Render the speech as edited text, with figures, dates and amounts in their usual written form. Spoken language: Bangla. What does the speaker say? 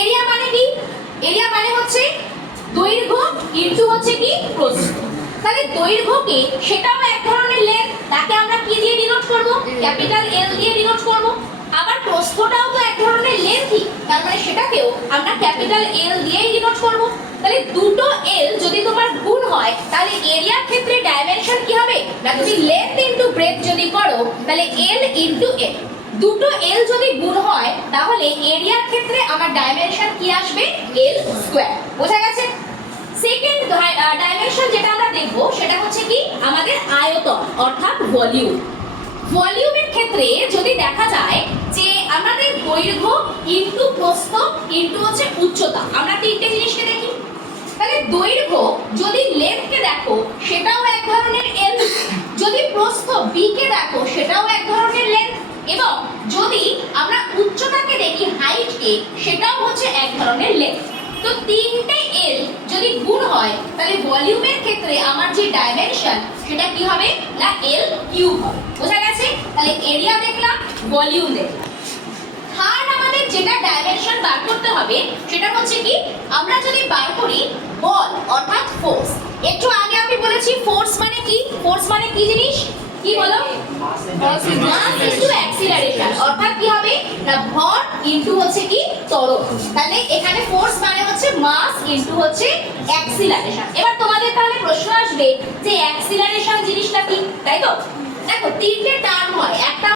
এরিয়া মানে কি? এরিয়া মানে হচ্ছে দৈর্ঘ্য ইনটু হচ্ছে কি প্রস্থ। তাহলে দৈর্ঘ্যকে সেটাও এক ধরনের লেন্থ, তাকে আমরা কি দিয়ে ডিনোট করব? ক্যাপিটাল এল দিয়ে ডিনোট করব। আবার প্রস্থটাও তো এক ধরনের লেন্থই, তার মানে সেটাকেও আমরা ক্যাপিটাল এল দিয়েই ডিনোট করব। তাহলে দুটো এল যদি তোমার গুণ হয় তাহলে এরিয়ার ক্ষেত্রে ডাইমেনশন কি হবে না, তুমি লেন্থ ইনটু ব্রেথ যদি করো তাহলে এল ইনটু এল, দুটো এল যদি গুণ হয় তাহলে এরিয়ার ক্ষেত্রে আমার ডাইমেনশন কি আসবে? এল স্কয়ার। বোঝা গেছে? সেকেন্ড ডাইমেনশন যেটা আমরা দেখব সেটা হচ্ছে কি আমাদের আয়তন অর্থাৎ ভলিউম। ভলিউমের ক্ষেত্রে যদি দেখা যায় যে আমাদের দৈর্ঘ্য ইনটু প্রস্থ ইনটু হচ্ছে উচ্চতা, আমরা তিনটে জিনিসকে দেখি। তাহলে দৈর্ঘ্য যদি লেন্থকে দেখো সেটাও এক ধরনের এল, যদি প্রস্থ বি কে দেখো সেটাও এক ধরনের লেন্থ, এবং যদি আমরা উচ্চতাকে দেখি হাইট কে সেটাও হচ্ছে এক ধরনের লেন্থ। তো তিনটে এল যদি গুণ হয় তাহলে ভলিউমের ক্ষেত্রে আমার যে ডাইমেনশন সেটা কি হবে না এল কিউব হবে। বোঝা গেছে? তাহলে এরিয়া দেখলাম, ভলিউম দেখলাম। থার্ড আমাদের যেটা ডাইমেনশন বার করতে হবে সেটা হচ্ছে কি আমরা যদি বার করি বল অর্থাৎ ফোর্স। একটু আগে আমি বলেছি ফোর্স মানে কি? ফোর্স মানে কি জিনিস? কি বলো? মাস ইনটু অ্যাক্সিলারেশন, অর্থাৎ কি হবে না ভর ইনটু হচ্ছে কি ত্বরণ। তাহলে এখানে ফোর্স মানে হচ্ছে মাস ইনটু হচ্ছে অ্যাক্সিলারেশন। এবার তোমাদের তাহলে প্রশ্ন আসবে যে অ্যাক্সিলারেশন জিনিসটা কি, তাই তো? দেখো তিনটে টার্ম হয়, একটা